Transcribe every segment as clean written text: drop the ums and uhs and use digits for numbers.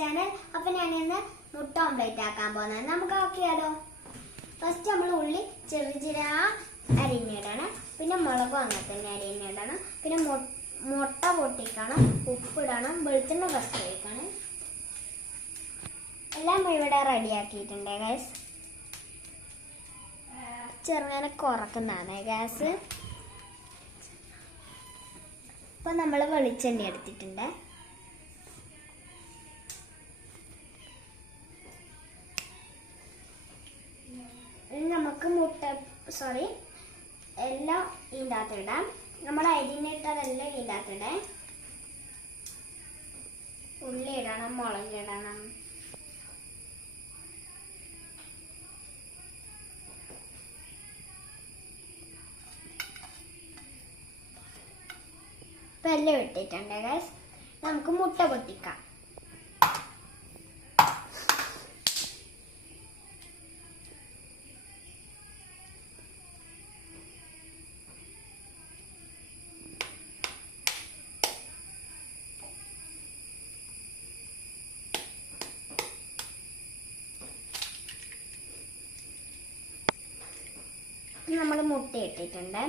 Channel. അപ്പൊ ഞാനിന്ന് മുട്ട ഓംലെറ്റ് ആക്കാൻ പോകുന്നത്. നമുക്ക് ആക്കിയാലോ? ഫസ്റ്റ് നമ്മൾ ഉള്ളി ചെറിയ അരിഞ്ഞിടണം, പിന്നെ മുളകും അങ്ങനെ തന്നെ അരിഞ്ഞിടണം, പിന്നെ മുട്ട പൊട്ടിക്കണം, ഉപ്പിടണം, വെളുത്തുള്ളി ഫസ്റ്റ് ഒഴിക്കണം. എല്ലാം ഇവിടെ റെഡിയാക്കിയിട്ടുണ്ട് ഗൈസ്. ചെറുങ്ങനെ കുറക്കുന്നതാണ് ഗ്യാസ്. ഇപ്പൊ നമ്മൾ വെളിച്ചെണ്ണ എടുത്തിട്ടുണ്ട്. നമുക്ക് എല്ലാം ഇതിനകത്ത് ഇടാം. നമ്മൾ അരിഞ്ഞിട്ടതെല്ലാം ഇതിനകത്ത് ഇടാം. ഉള്ളി ഇടണം, മുളക് ഇടണം, ഇപ്പം എല്ലാം ഇട്ടിട്ടുണ്ട് ഗൈസ്. നമുക്ക് മുട്ട പൊട്ടിക്കാം. നമ്മൾ മുട്ട ഇട്ടിട്ടുണ്ട്.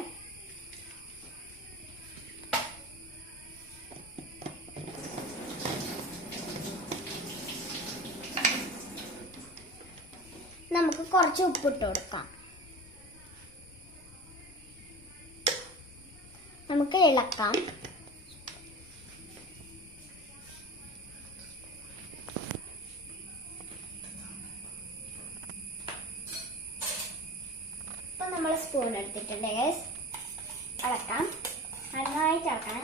നമുക്ക് കുറച്ച് ഉപ്പിട്ട് കൊടുക്കാം. നമുക്ക് ഇളക്കാം. ഇപ്പൊ നമ്മൾ സ്പൂൺ എടുത്തിട്ടുണ്ട് ഗൈസ്. ഇളക്കാം, നന്നായിട്ട് ഇളക്കാം.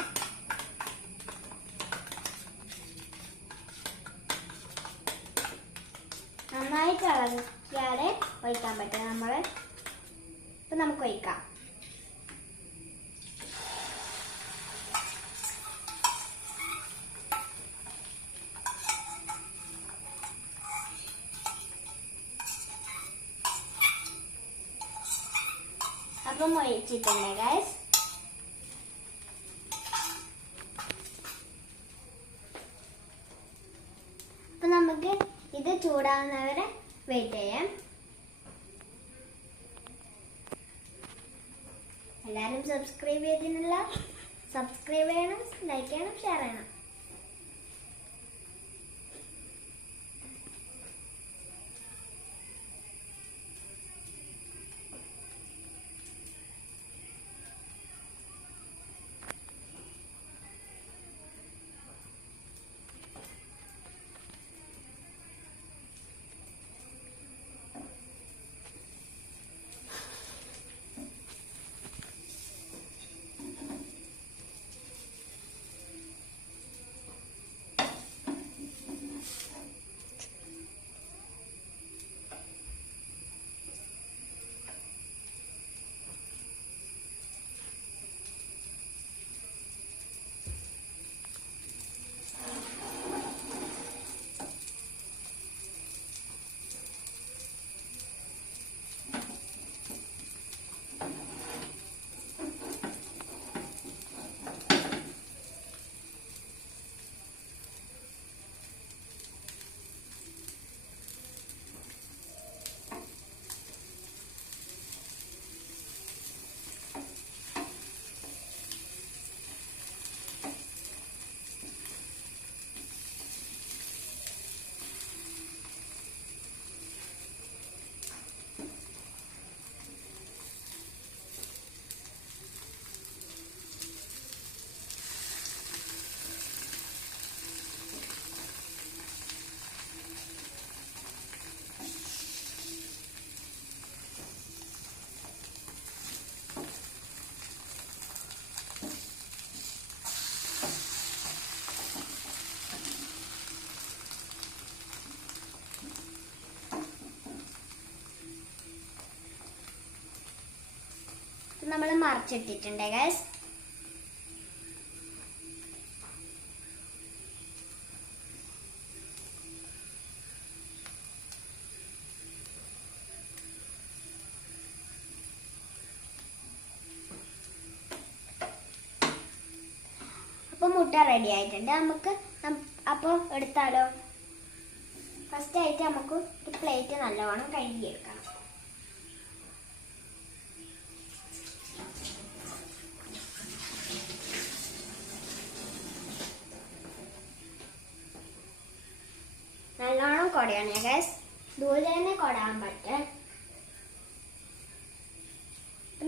നന്നായിട്ട് ഇളക്കിയാലേ ഒഴിക്കാൻ പറ്റും. ഇപ്പൊ നമുക്ക് ഒഴിക്കാം. അപ്പം ഒഴിച്ചിട്ടുണ്ട് ഗൈസ്. അപ്പൊ നമുക്ക് ഇത് ചൂടാവുന്നവരെ വെയിറ്റ് ചെയ്യാം. എല്ലാവരും സബ്സ്ക്രൈബ് ചെയ്തിട്ടില്ല, സബ്സ്ക്രൈബ് ചെയ്യണം, ലൈക്ക് ചെയ്യണം, ഷെയർ ചെയ്യണം. നമ്മൾ മറിച്ചിട്ടിട്ടുണ്ട് ഗൈസ്. അപ്പോൾ മുട്ട റെഡി ആയിട്ടുണ്ട്. നമുക്ക് അപ്പോൾ എടുത്താലോ? ഫസ്റ്റ് ആയിട്ട് നമുക്ക് ഒരു പ്ലേറ്റ് നല്ലവണ്ണം കഴുകിയെടുക്കണം. നല്ലോണം കുടയാണ് ഗൈസ്, ദൂരെ തന്നെ കുടാൻ പറ്റും.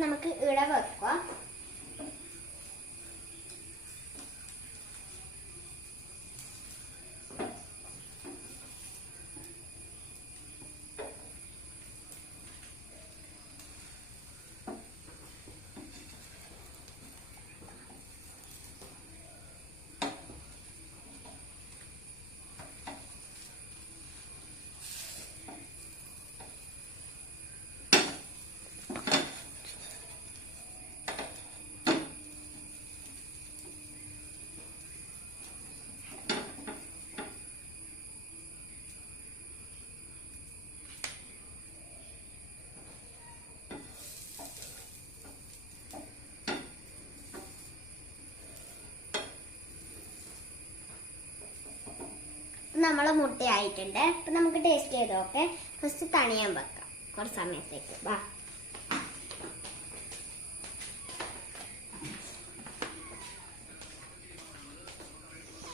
നമുക്ക് ഇവിടെ വെക്കുക. നമ്മളെ മുട്ടയായിട്ടുണ്ട്. അപ്പൊ നമുക്ക് ടേസ്റ്റ് ചെയ്ത് നോക്കെ. ഫസ്റ്റ് തണിയാൻ വെക്കാം കുറച്ച് സമയത്തേക്ക്. വാ,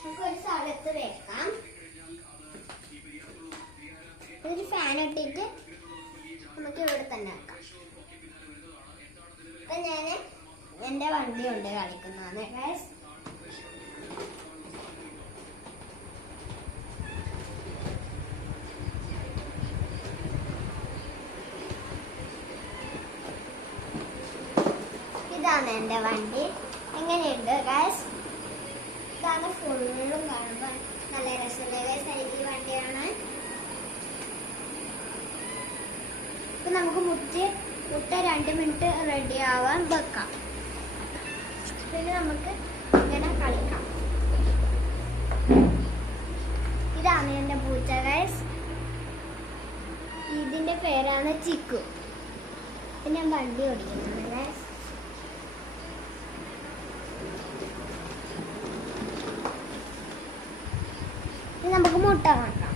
നമുക്ക് ഒരു സ്ഥലത്ത് വെക്കാം. ഒരു ഫാൻ ഇട്ടിട്ട് നമുക്ക് ഇവിടെ തന്നെ വെക്കാം. അപ്പൊ ഞാന് എന്റെ വണ്ടി കൊണ്ട് കളിക്കുന്നതാണ് ഗൈസ്. ഇതാണ് എൻ്റെ വണ്ടി. എങ്ങനെയുണ്ട് ഗൈസ്? ഇതാണ് ഫുള്ളും കാണുമ്പോൾ നല്ല രസമുള്ള ഗൈസ്. എനിക്ക് വണ്ടിയാണ്. ഇപ്പൊ നമുക്ക് മുട്ട 2 മിനിറ്റ് റെഡി ആവാൻ വെക്കാം. പിന്നെ നമുക്ക് ഇങ്ങനെ കളിക്കാം. ഇതാണ് എൻ്റെ പൂച്ച ഗൈസ്. ഇതിന്റെ പേരാണ് ചിക്കു. പിന്നെ ഞാൻ വണ്ടി ഓടിക്കുന്നുണ്ട് ഗൈസ്. നമുക്ക് മുട്ട നോക്കാം.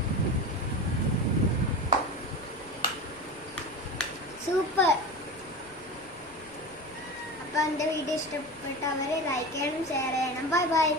സൂപ്പർ. അപ്പൊ എന്റെ വീഡിയോ ഇഷ്ടപ്പെട്ടവര് ലൈക്ക് ചെയ്യണം, ഷെയർ ചെയ്യണം. Bye bye.